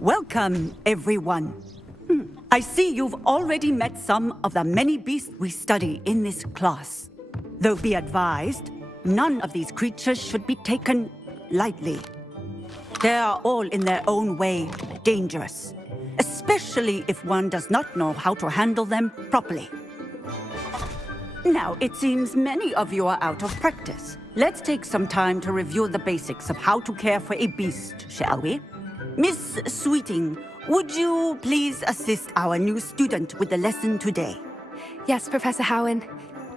Welcome, everyone. I see you've already met some of the many beasts we study in this class. Though be advised, none of these creatures should be taken lightly. They are all in their own way dangerous, especially if one does not know how to handle them properly. Now, it seems many of you are out of practice. Let's take some time to review the basics of how to care for a beast, shall we? Miss Sweeting, would you please assist our new student with the lesson today? Yes, Professor Howen.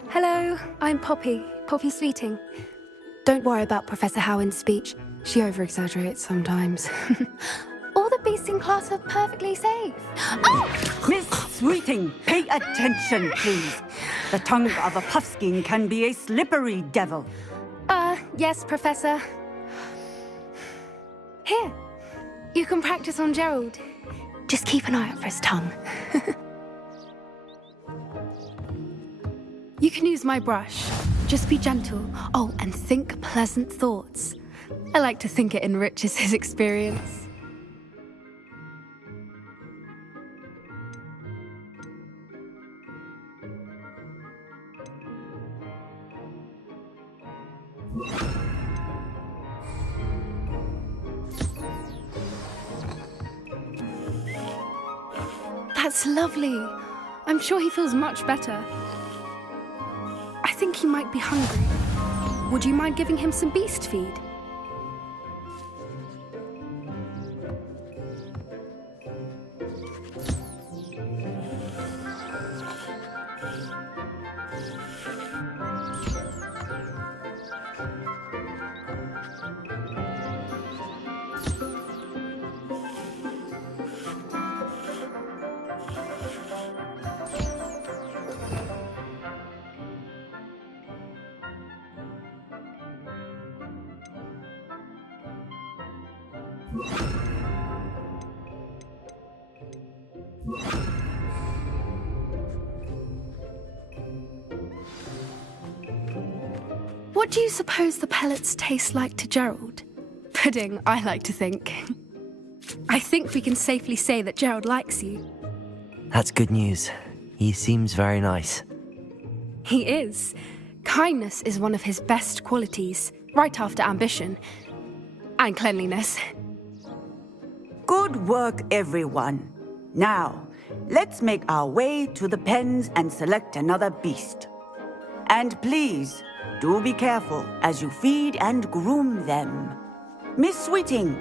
Hello, I'm Poppy Sweeting. Don't worry about Professor Howen's speech. She over-exaggerates sometimes. All the beasts in class are perfectly safe. Oh! Miss Sweeting, pay attention, please. The tongue of a puffskein can be a slippery devil. Yes, Professor. Here, you can practice on Gerald. Just keep an eye out for his tongue. You can use my brush. Just be gentle. Oh, and think pleasant thoughts. I like to think it enriches his experience. That's lovely. I'm sure he feels much better. I think he might be hungry. Would you mind giving him some beast feed? What do you suppose the pellets taste like to Gerald? Pudding, I like to think. I think we can safely say that Gerald likes you. That's good news. He seems very nice. He is. Kindness is one of his best qualities, right after ambition. And cleanliness. Good work, everyone. Now, let's make our way to the pens and select another beast. And please, do be careful as you feed and groom them. Miss Sweeting,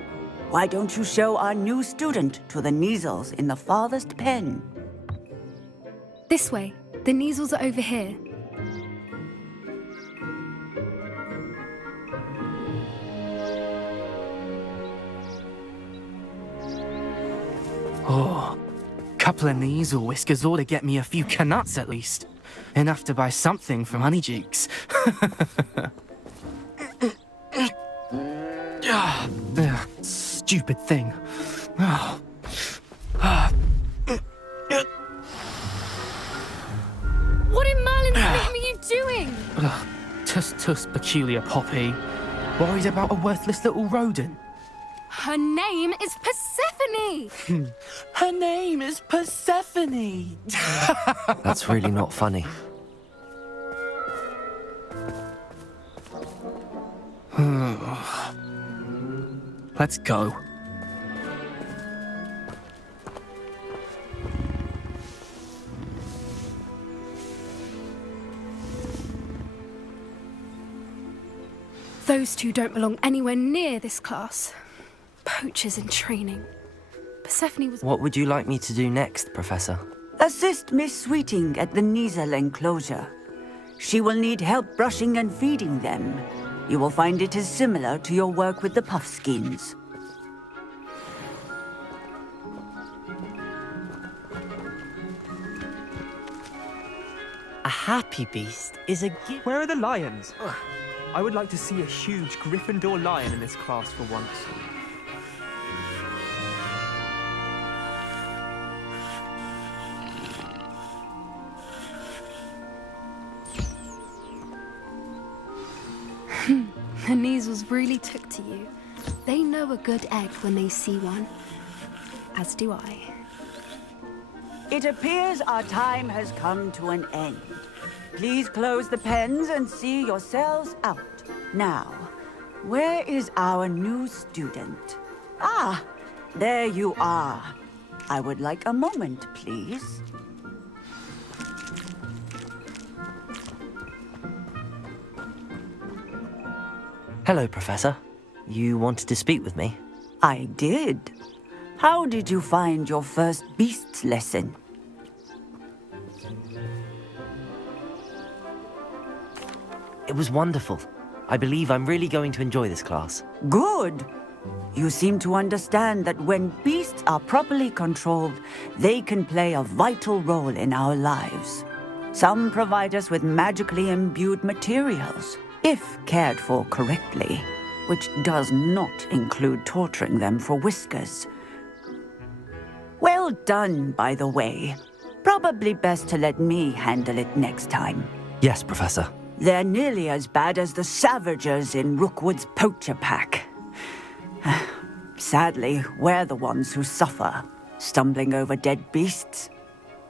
why don't you show our new student to the Kneazles in the farthest pen? This way. The Kneazles are over here. Oh, couple of Kneazle whiskers ought to get me a few canuts at least. Enough to buy something from Honeydukes. Stupid thing. Oh. What in Merlin's name are you doing? Tuss, peculiar Poppy. Worried about a worthless little rodent. Her name is Persephone! Her name is Persephone! That's really not funny. Let's go. Those two don't belong anywhere near this class. Poachers in training. Persephone was... What would you like me to do next, Professor? Assist Miss Sweeting at the Kneazle enclosure. She will need help brushing and feeding them. You will find it is similar to your work with the puffskeins. A happy beast is a gift. Where are the lions? I would like to see a huge Gryffindor lion in this class for once. The Kneazles really took to you. They know a good egg when they see one. As do I. It appears our time has come to an end. Please close the pens and see yourselves out. Now, where is our new student? Ah, there you are. I would like a moment, please. Hello, Professor. You wanted to speak with me? I did. How did you find your first beasts lesson? It was wonderful. I believe I'm really going to enjoy this class. Good. You seem to understand that when beasts are properly controlled, they can play a vital role in our lives. Some provide us with magically imbued materials, if cared for correctly, which does not include torturing them for whiskers. Well done, by the way. Probably best to let me handle it next time. Yes, Professor. They're nearly as bad as the Savagers in Rookwood's poacher pack. Sadly, we're the ones who suffer, stumbling over dead beasts.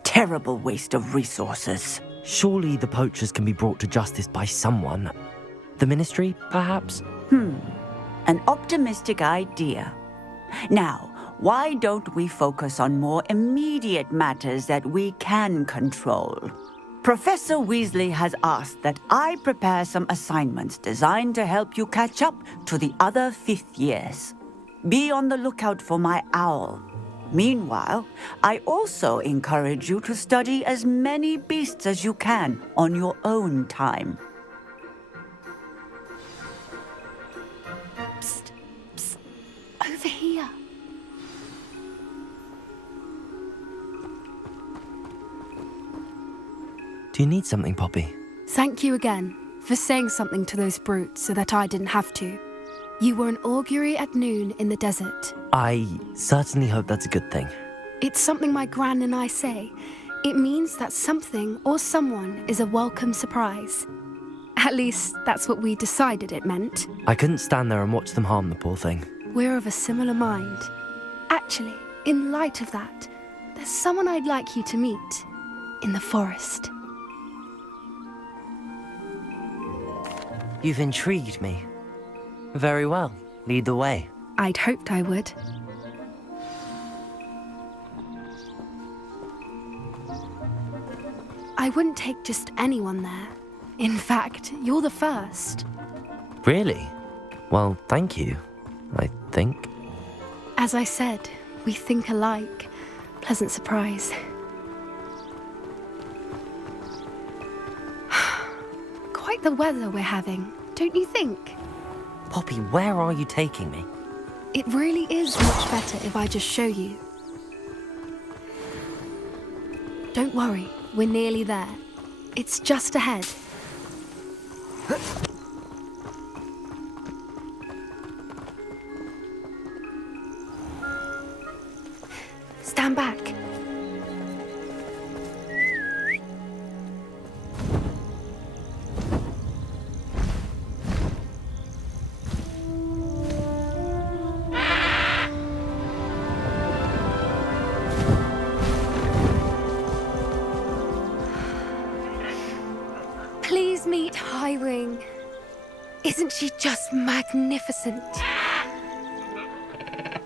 Terrible waste of resources. Surely the poachers can be brought to justice by someone. The Ministry, perhaps? An optimistic idea. Now, why don't we focus on more immediate matters that we can control? Professor Weasley has asked that I prepare some assignments designed to help you catch up to the other fifth years. Be on the lookout for my owl. Meanwhile, I also encourage you to study as many beasts as you can on your own time. Psst, psst. Over here. Do you need something, Poppy? Thank you again for saying something to those brutes so that I didn't have to. You were an augury at noon in the desert. I certainly hope that's a good thing. It's something my gran and I say. It means that something or someone is a welcome surprise. At least, that's what we decided it meant. I couldn't stand there and watch them harm the poor thing. We're of a similar mind. Actually, in light of that, there's someone I'd like you to meet. In the forest. You've intrigued me. Very well. Lead the way. I'd hoped I would. I wouldn't take just anyone there. In fact, you're the first. Really? Well, thank you, I think. As I said, we think alike. Pleasant surprise. Quite the weather we're having, don't you think? Poppy, where are you taking me? It really is much better if I just show you. Don't worry, we're nearly there. It's just ahead. Stand back. Please meet Highwing. Isn't she just magnificent?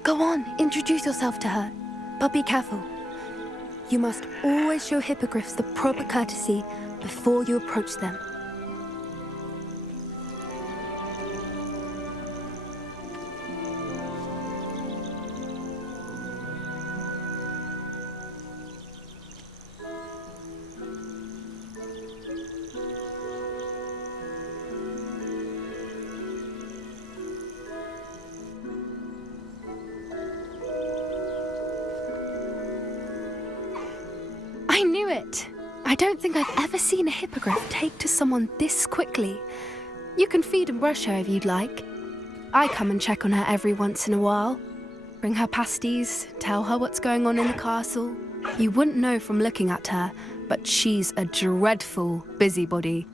Go on, introduce yourself to her. But be careful. You must always show hippogriffs the proper courtesy before you approach them. I knew it! I don't think I've ever seen a hippogriff take to someone this quickly. You can feed and brush her if you'd like. I come and check on her every once in a while. Bring her pasties, tell her what's going on in the castle. You wouldn't know from looking at her, but she's a dreadful busybody.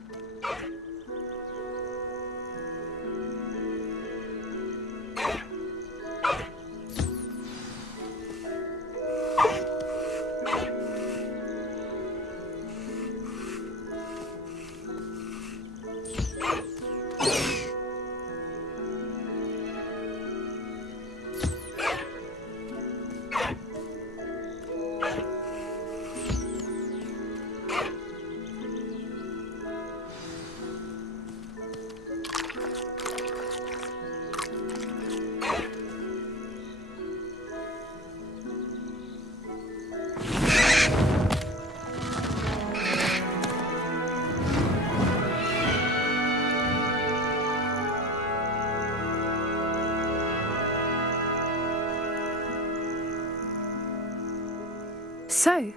So,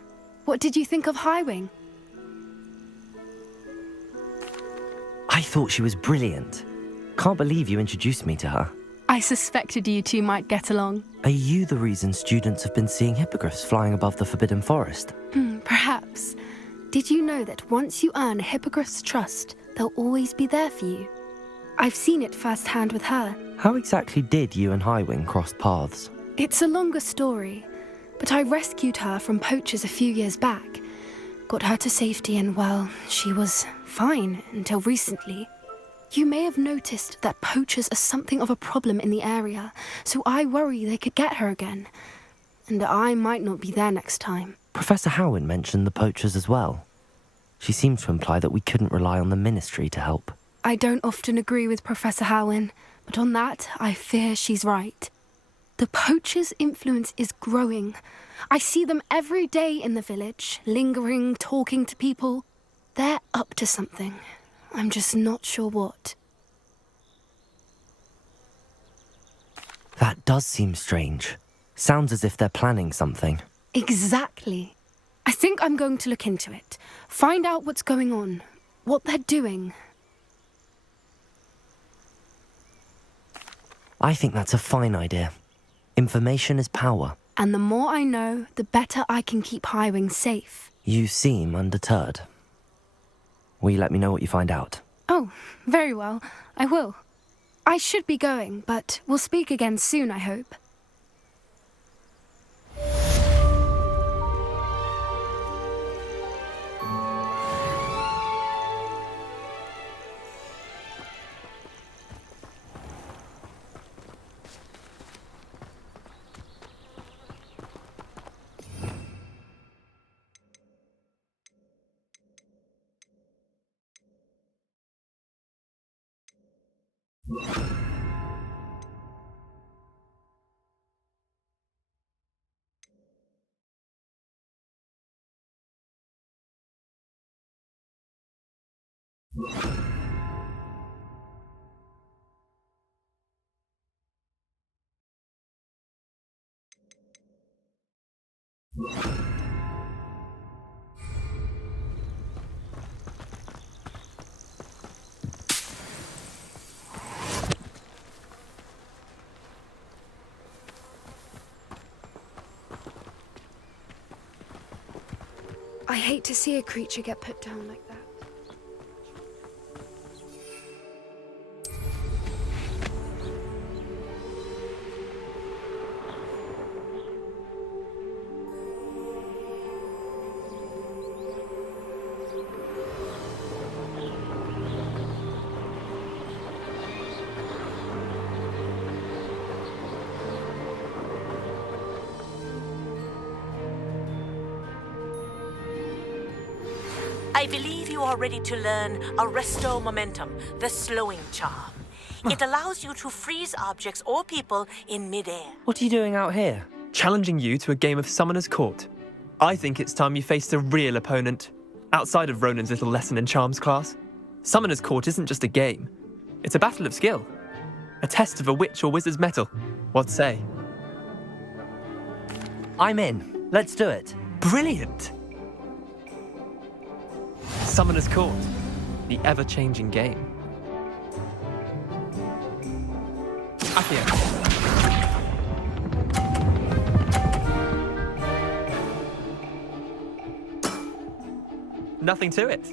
what did you think of Highwing? I thought she was brilliant. Can't believe you introduced me to her. I suspected you two might get along. Are you the reason students have been seeing hippogriffs flying above the Forbidden Forest? Perhaps. Did you know that once you earn a hippogriff's trust, they'll always be there for you? I've seen it firsthand with her. How exactly did you and Highwing cross paths? It's a longer story, but I rescued her from poachers a few years back. Got her to safety and, well, she was fine until recently. You may have noticed that poachers are something of a problem in the area, so I worry they could get her again. And I might not be there next time. Professor Howin mentioned the poachers as well. She seemed to imply that we couldn't rely on the Ministry to help. I don't often agree with Professor Howin, but on that, I fear she's right. The poachers' influence is growing. I see them every day in the village, lingering, talking to people. They're up to something. I'm just not sure what. That does seem strange. Sounds as if they're planning something. Exactly. I think I'm going to look into it. Find out what's going on, what they're doing. I think that's a fine idea. Information is power. And the more I know, the better I can keep Highwing safe. You seem undeterred. Will you let me know what you find out? Oh, very well. I will. I should be going, but we'll speak again soon, I hope. I hate to see a creature get put down like that. I believe you are ready to learn Arresto Momentum, the slowing charm. It allows you to freeze objects or people in midair. What are you doing out here? Challenging you to a game of Summoner's Court. I think it's time you faced a real opponent, outside of Ronan's little lesson in charms class. Summoner's Court isn't just a game. It's a battle of skill. A test of a witch or wizard's mettle. What say? I'm in. Let's do it. Brilliant! Summoner's Court, the ever-changing game. Accio. Nothing to it.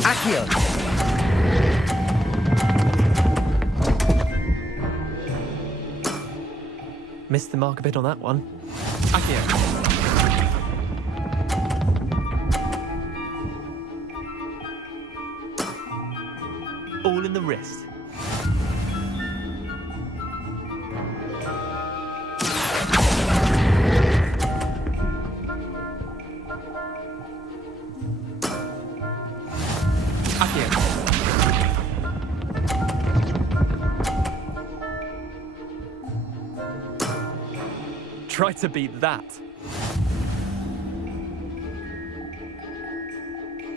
Accio! Missed the mark a bit on that one. Accio. All in the wrist. Accio. Try to beat that.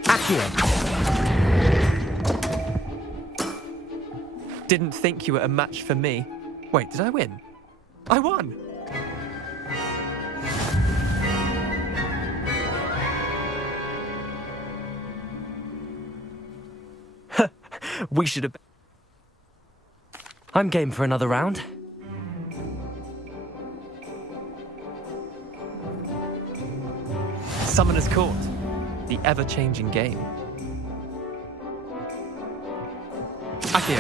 Accio! Didn't think you were a match for me. Wait, did I win? I won! We should have... I'm game for another round. Summoner's Court. The ever-changing game. Accio.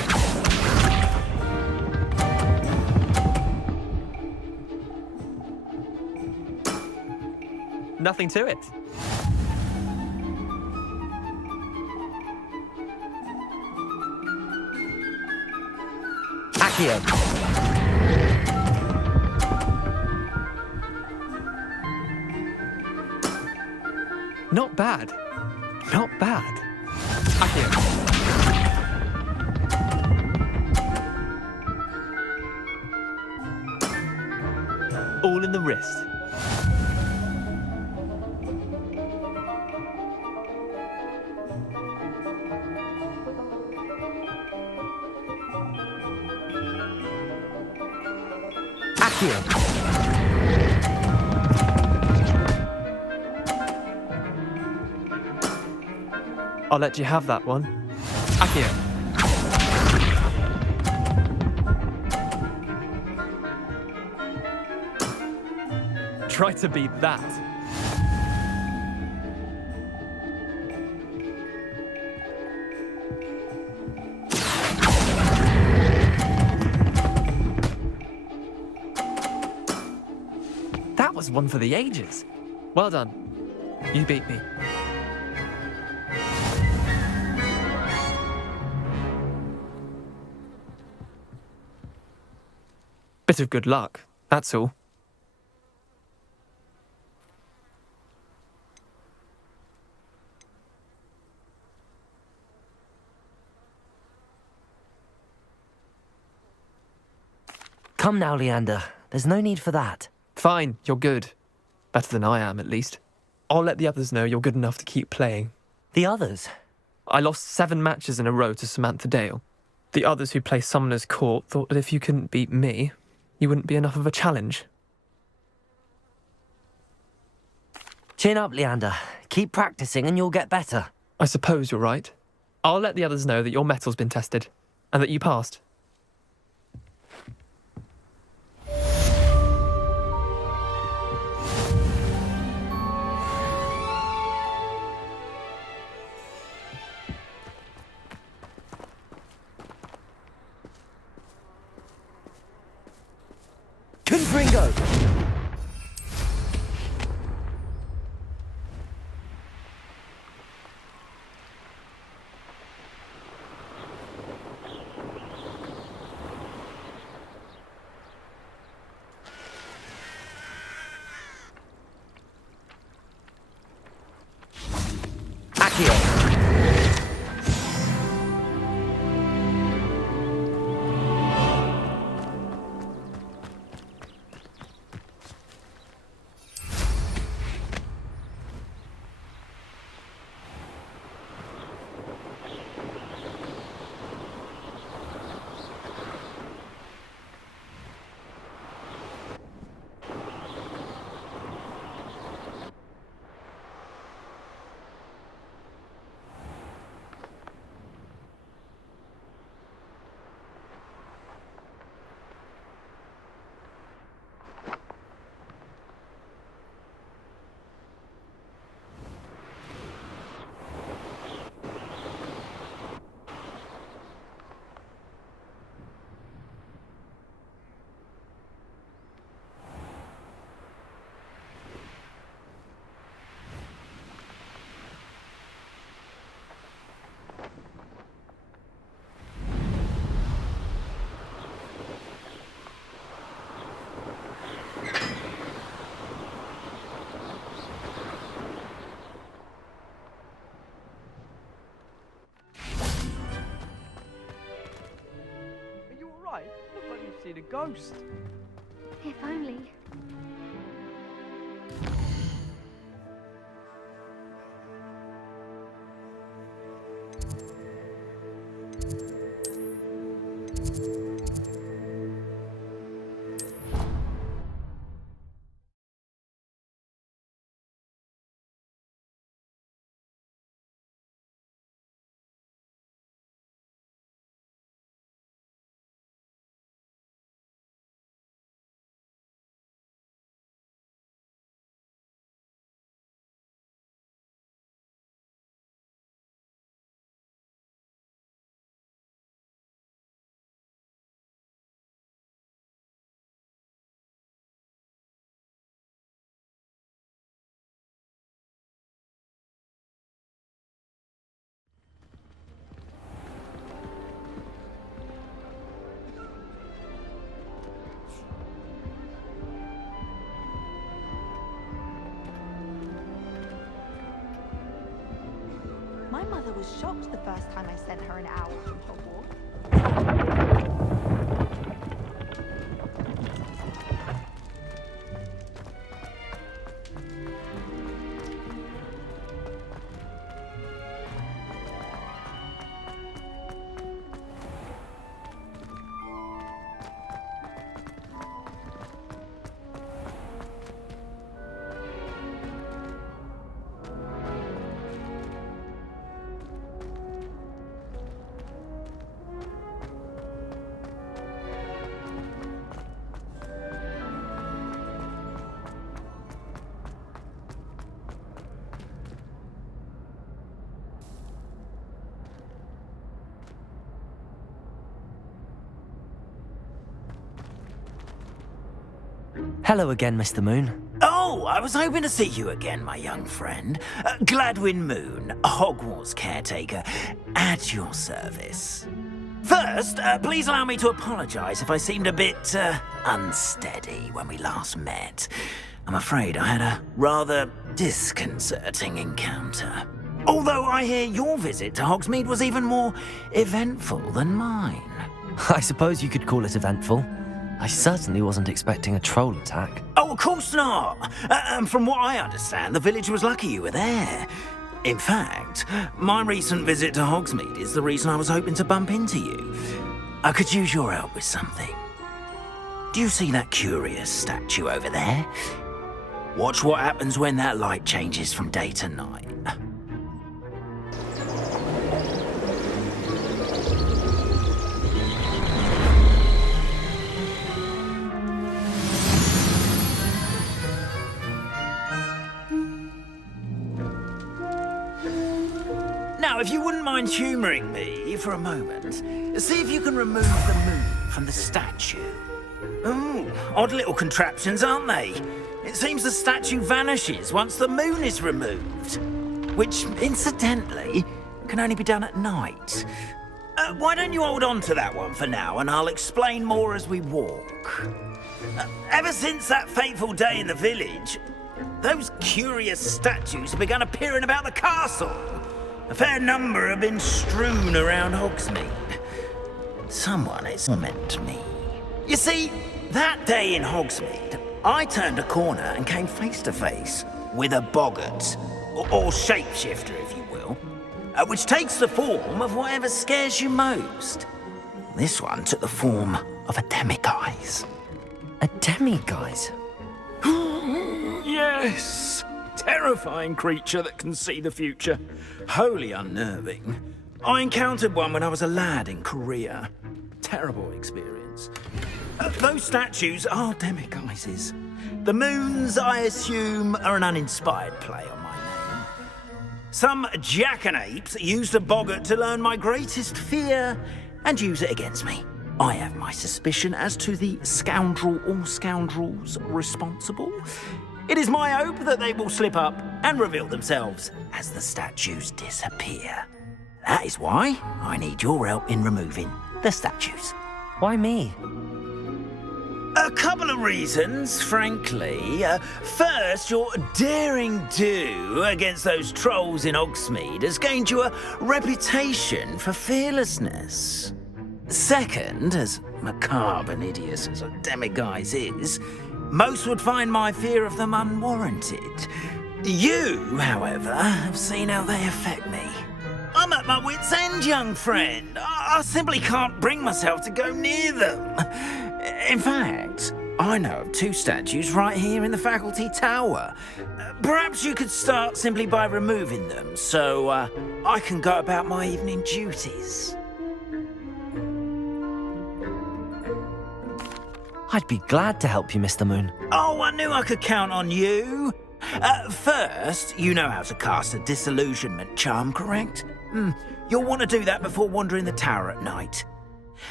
Nothing to it. Accio! Not bad. Not bad. Accio. All in the wrist. Accio! I'll let you have that one. Accio. Try to beat that. That was one for the ages. Well done. You beat me. Bit of good luck, that's all. Come now, Leander. There's no need for that. Fine, you're good. Better than I am, at least. I'll let the others know you're good enough to keep playing. The others? I lost 7 matches in a row to Samantha Dale. The others who play Summoner's Court thought that if you couldn't beat me, you wouldn't be enough of a challenge. Chin up, Leander. Keep practicing and you'll get better. I suppose you're right. I'll let the others know that your metal's been tested, and that you passed. Confringo! Accio! Look like you've seen a ghost. If only. My mother was shocked the first time I sent her an owl from Hogwarts. Hello again, Mr. Moon. Oh, I was hoping to see you again, my young friend. Gladwin Moon, Hogwarts caretaker, at your service. First, please allow me to apologise if I seemed a bit unsteady when we last met. I'm afraid I had a rather disconcerting encounter. Although I hear your visit to Hogsmeade was even more eventful than mine. I suppose you could call it eventful. I certainly wasn't expecting a troll attack. Oh, of course not. From what I understand, the village was lucky you were there. In fact, my recent visit to Hogsmeade is the reason I was hoping to bump into you. I could use your help with something. Do you see that curious statue over there? Watch what happens when that light changes from day to night. Now, if you wouldn't mind humouring me for a moment, see if you can remove the moon from the statue. Ooh, odd little contraptions, aren't they? It seems the statue vanishes once the moon is removed. Which, incidentally, can only be done at night. Why don't you hold on to that one for now, and I'll explain more as we walk. Ever since that fateful day in the village, those curious statues have begun appearing about the castle. A fair number have been strewn around Hogsmeade. Someone has meant me. You see, that day in Hogsmeade, I turned a corner and came face to face with a boggart, or shapeshifter, if you will, which takes the form of whatever scares you most. This one took the form of a demiguise. A demiguise? Yes! Terrifying creature that can see the future. Wholly unnerving. I encountered one when I was a lad in Korea. Terrible experience. Those statues are demiguises. The moons, I assume, are an uninspired play on my name. Some jackanapes used a boggart to learn my greatest fear and use it against me. I have my suspicion as to the scoundrel or scoundrels responsible. It is my hope that they will slip up and reveal themselves as the statues disappear. That is why I need your help in removing the statues. Why me? A couple of reasons, frankly. First, your daring do against those trolls in Hogsmeade has gained you a reputation for fearlessness. Second, as macabre and hideous as a demiguise is, most would find my fear of them unwarranted. You, however, have seen how they affect me. I'm at my wit's end, young friend. I simply can't bring myself to go near them. In fact, I know of two statues right here in the faculty tower. Perhaps you could start simply by removing them, so I can go about my evening duties. I'd be glad to help you, Mr. Moon. Oh, I knew I could count on you. First, you know how to cast a disillusionment charm, correct? You'll want to do that before wandering the tower at night.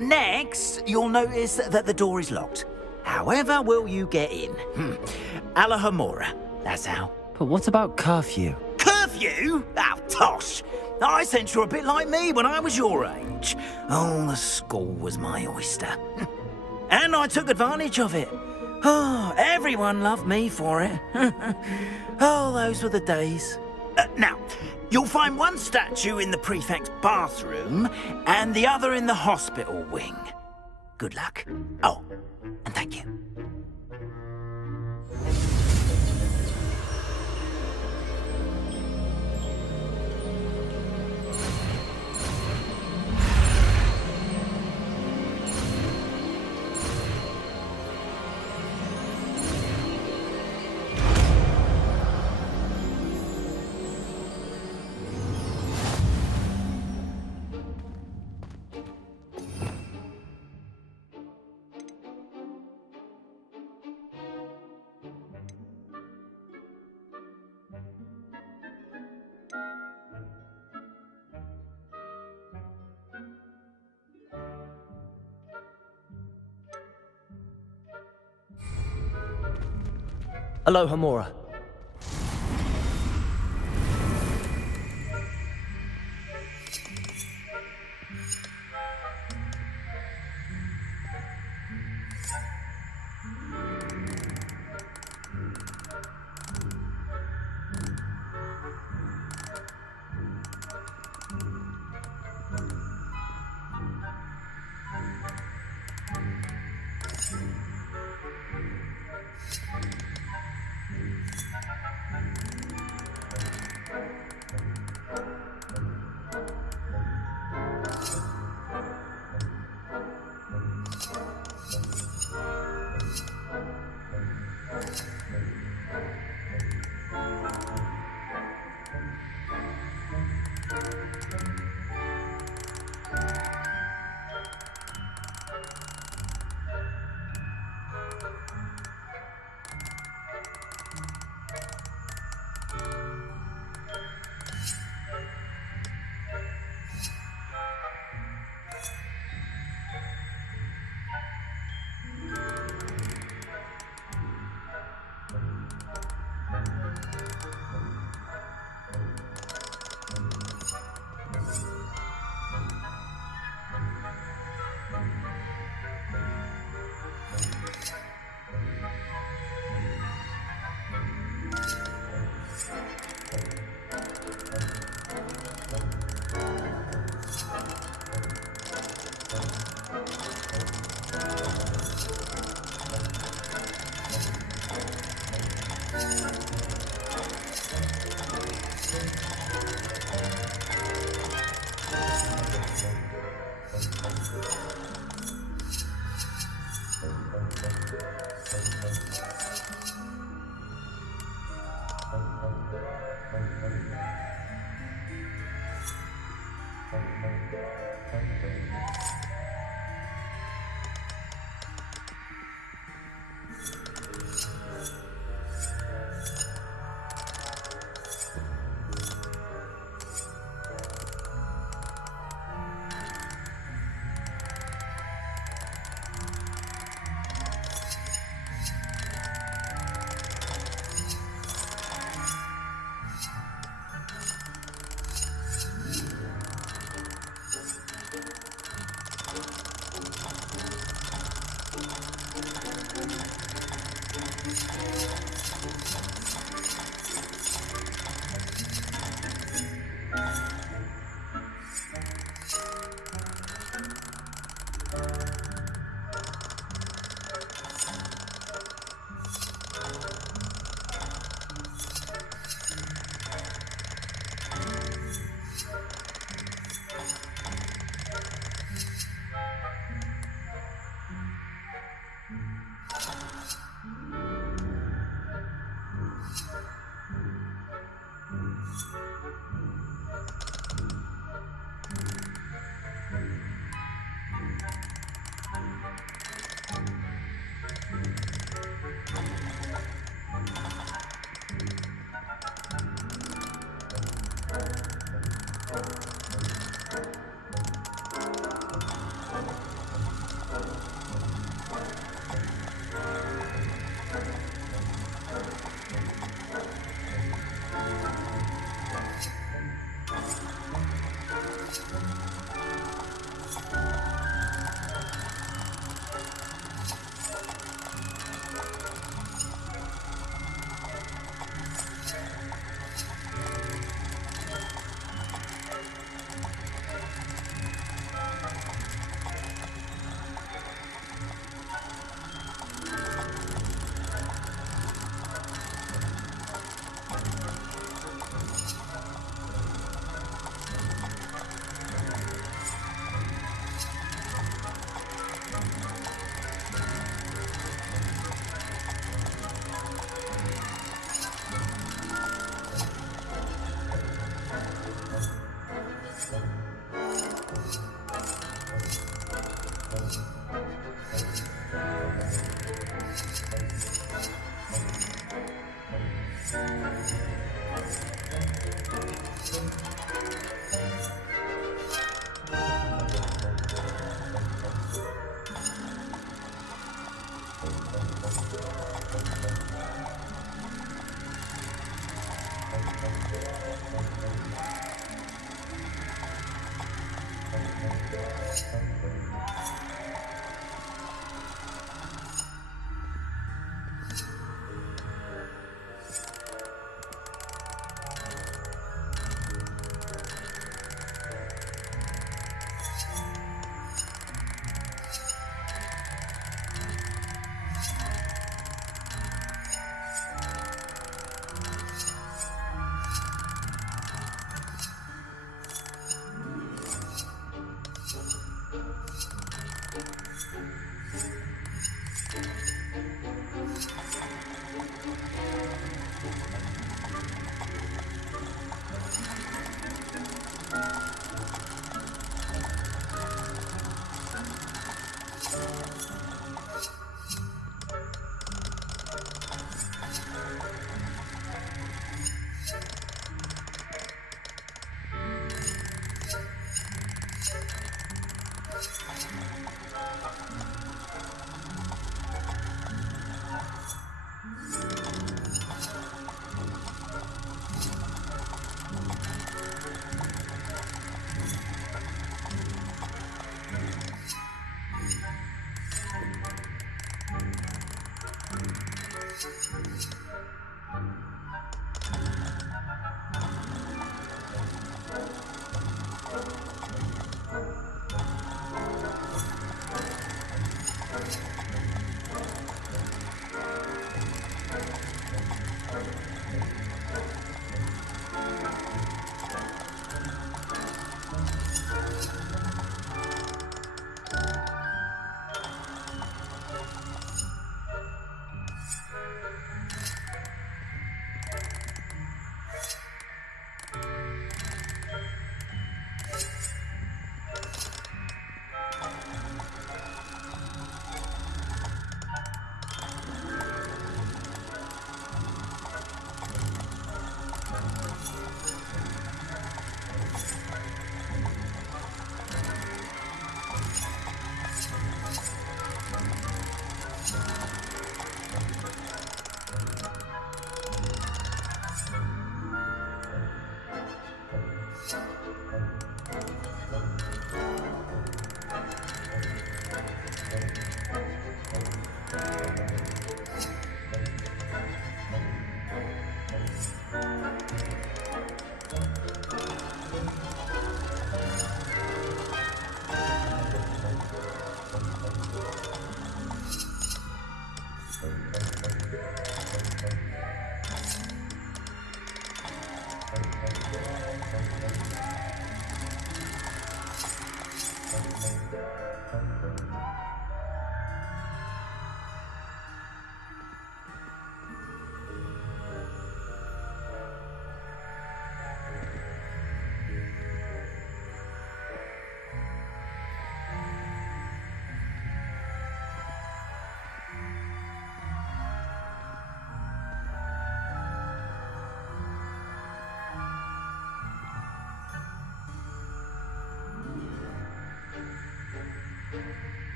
Next, you'll notice that the door is locked. However will you get in? Alahomora, that's how. But what about curfew? Curfew? Oh, tosh. I sense you're a bit like me when I was your age. Oh, the school was my oyster. And I took advantage of it. Oh, everyone loved me for it. Oh, those were the days. Now, you'll find one statue in the prefect's bathroom and the other in the hospital wing. Good luck. Oh, and thank you. Aloha, Mora.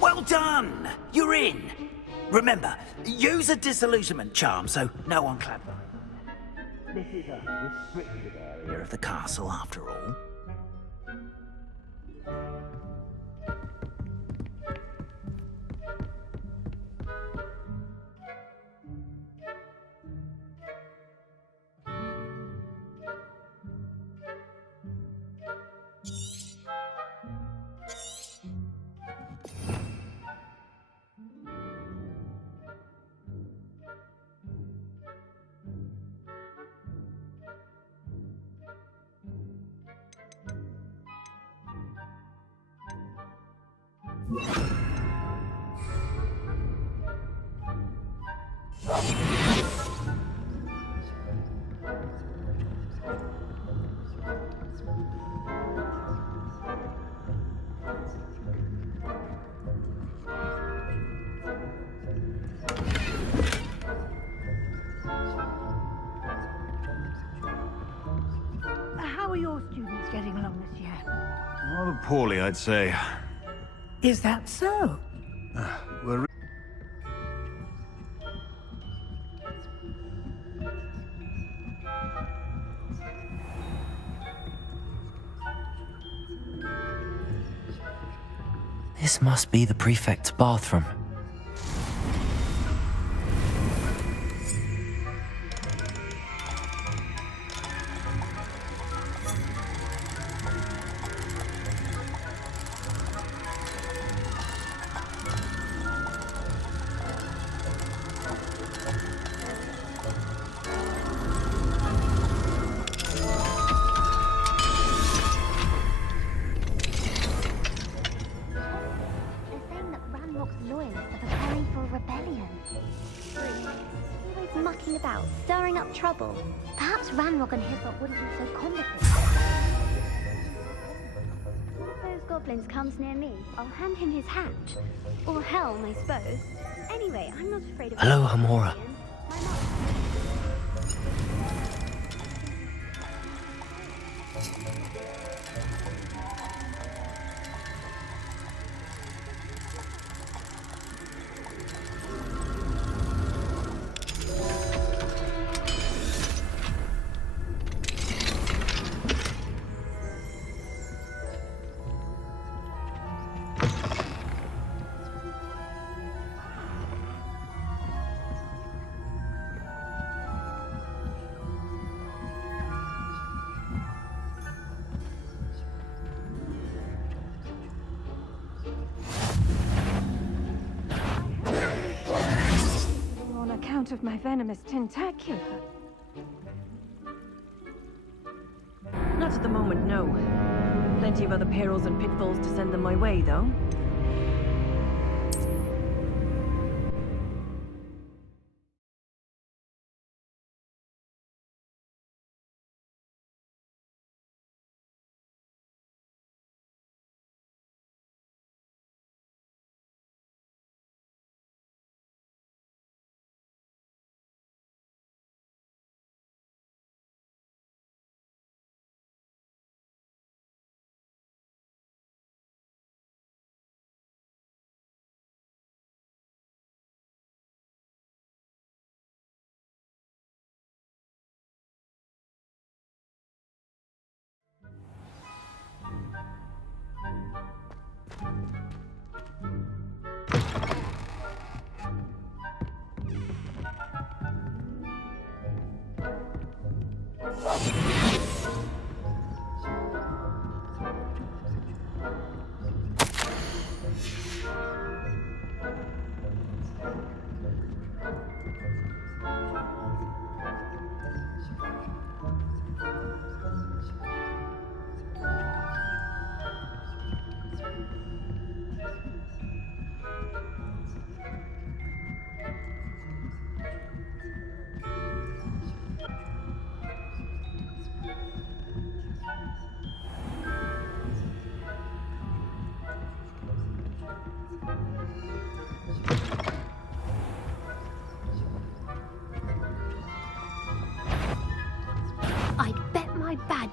Well done! You're in! Remember, use a disillusionment charm so no one claps. This is a restricted area of the castle, after all. How are your students getting along this year? Rather poorly, I'd say. Is that so? We're This must be the prefect's bathroom. Mucking about, stirring up trouble. Perhaps Ranrock and his lot wouldn't be so competent. If those goblins comes near me, I'll hand him his hat. Or helm, I suppose. Anyway, I'm not afraid of... Hello, Hamora. On account of my venomous tentacular. Not at the moment, no. Plenty of other perils and pitfalls to send them my way, though.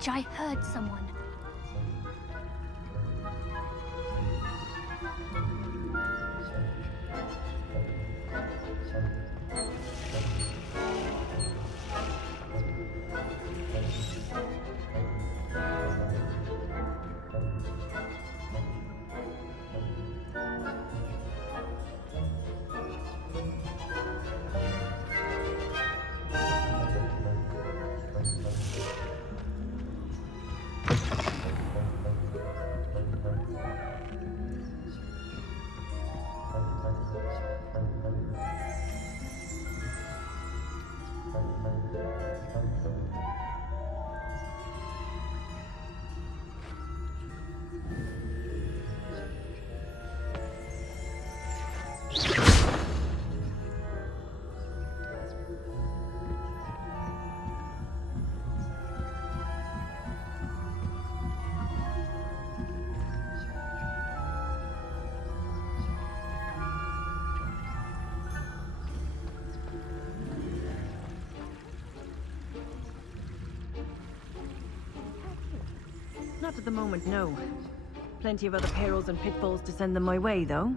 Quidditch, I heard someone. Not at the moment, no. Plenty of other perils and pitfalls to send them my way, though.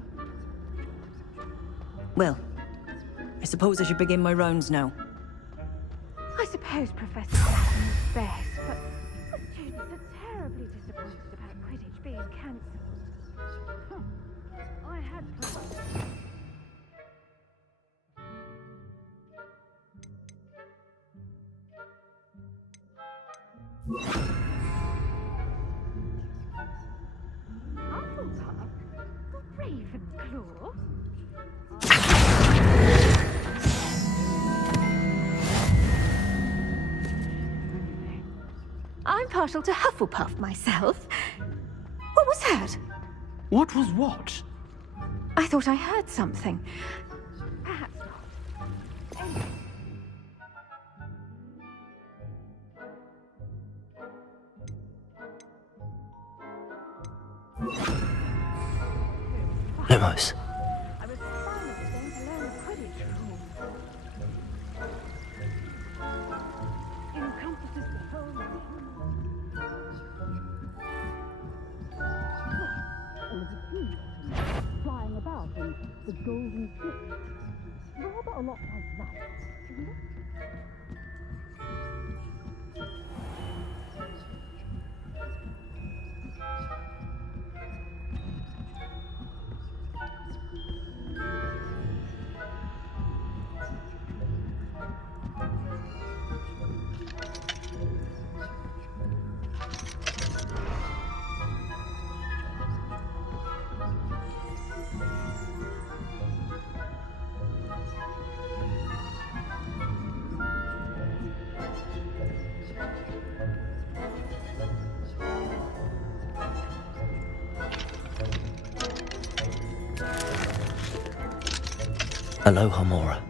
Well, I suppose I should begin my rounds now. I suppose Professor Saturn is best, but the students are terribly disappointed about Quidditch being cancelled. I had plans. Hufflepuff? Ravenclaw? I'm partial to Hufflepuff myself. What was that? What was what? I thought I heard something. Perhaps not. Anyway. Lumos. I was finally going to learn a Quidditch rule. Encompasses the whole ring. All of the trees flying about and the golden ship. Rather a lot like that, isn't it? Aloha Mora.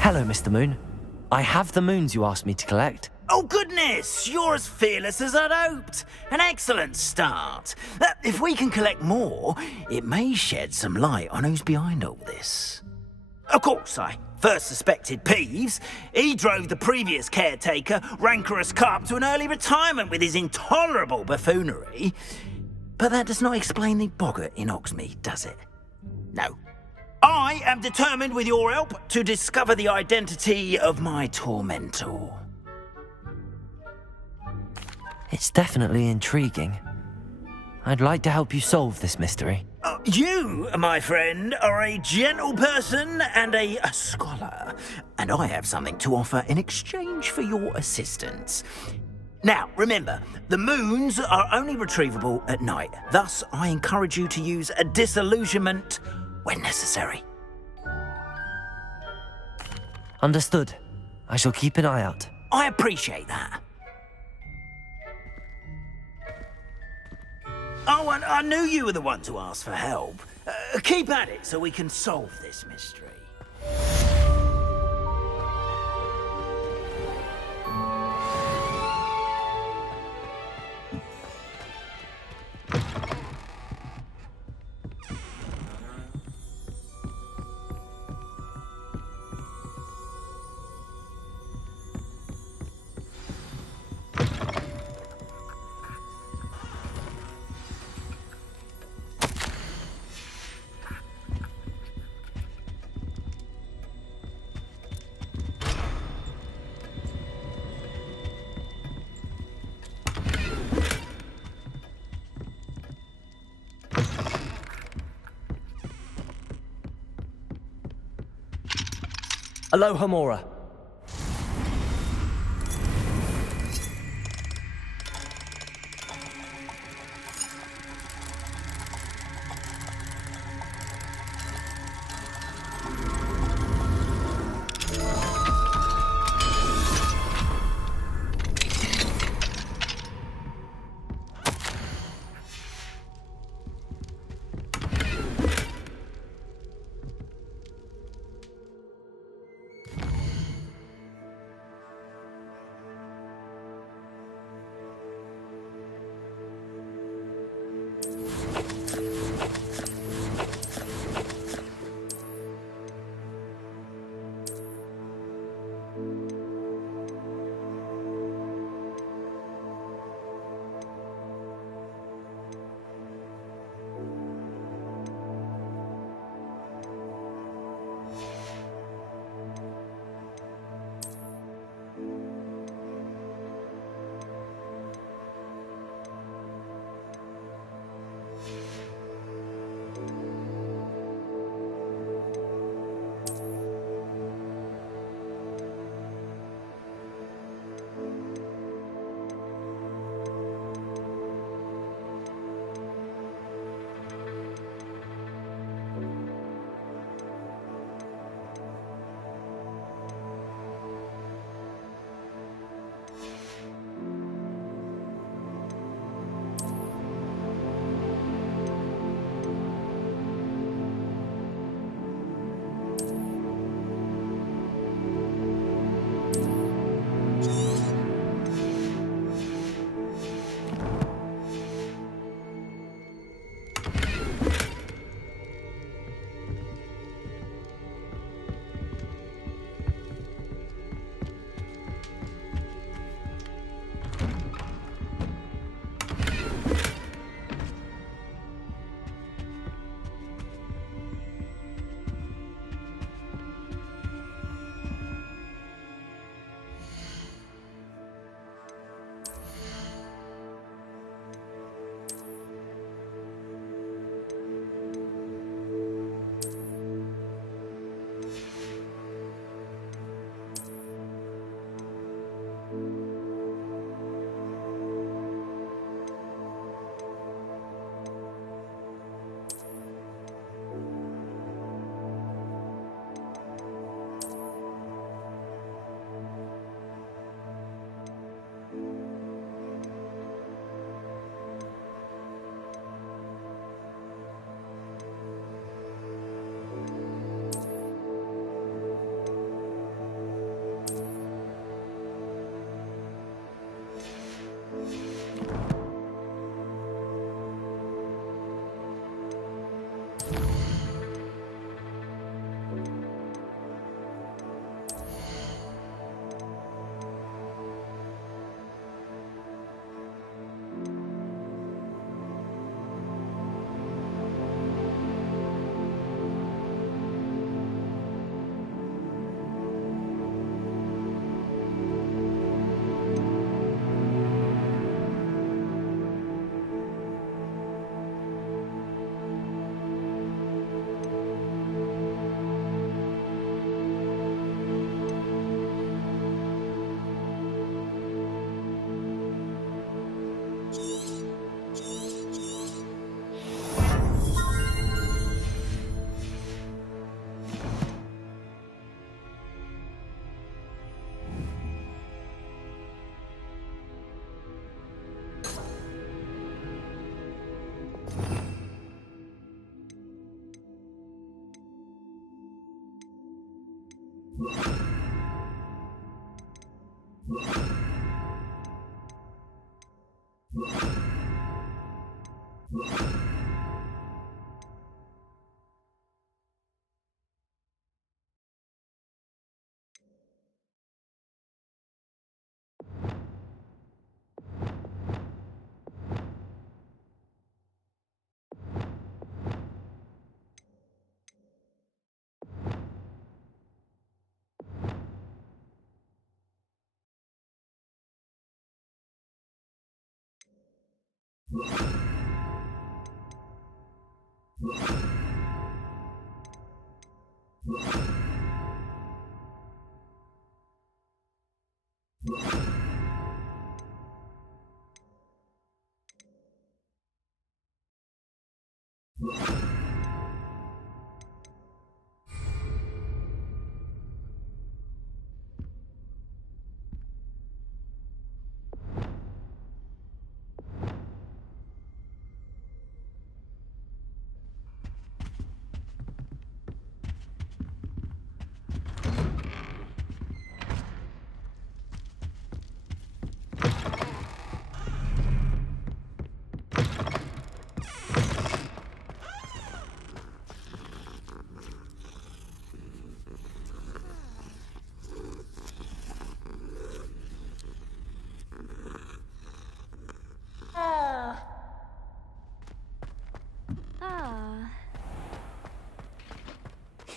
Hello, Mr. Moon. I have the moons you asked me to collect. Oh, goodness! You're as fearless as I'd hoped. An excellent start. If we can collect more, it may shed some light on who's behind all this. Of course, I first suspected Peeves. He drove the previous caretaker, Rancorous Carp, to an early retirement with his intolerable buffoonery. But that does not explain the boggart in Oxmead, does it? No. I am determined with your help to discover the identity of my tormentor. It's definitely intriguing. I'd like to help you solve this mystery. You, my friend, are a gentle person and a scholar, and I have something to offer in exchange for your assistance. Now, remember, the moons are only retrievable at night. Thus, I encourage you to use a disillusionment when necessary. Understood. I shall keep an eye out. I appreciate that. Oh, and I knew you were the one to ask for help. Keep at it so we can solve this mystery. Aloha, Mora.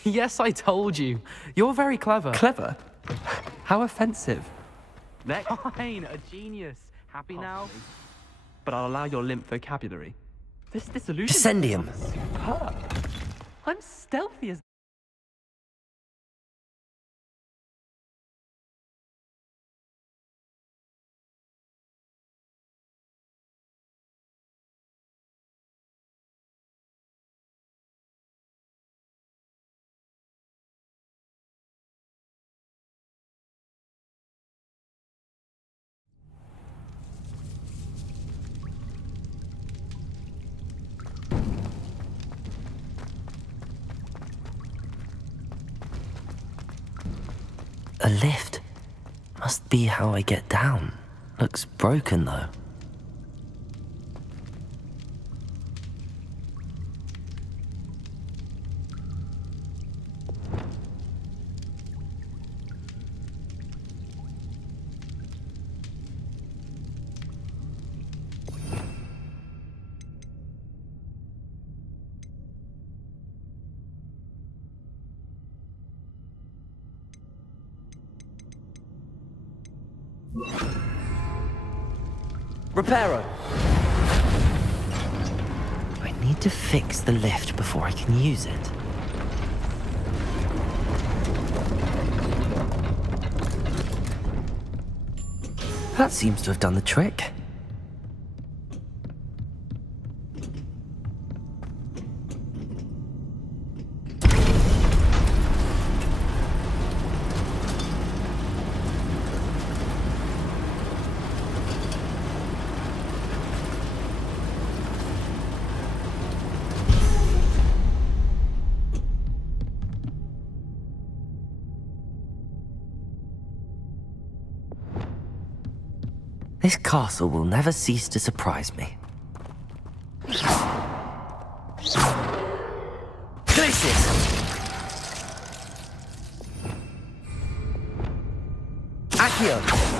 Yes, I told you. You're very clever. Clever? How offensive. Next. Fine, a genius. Happy now? But I'll allow your limp vocabulary. This disillusion. Ascendium. Superb. I'm stealthy as. A lift. Must be how I get down. Looks broken though. Reparo! I need to fix the lift before I can use it. That seems to have done the trick. This castle will never cease to surprise me. Glacius! Accio!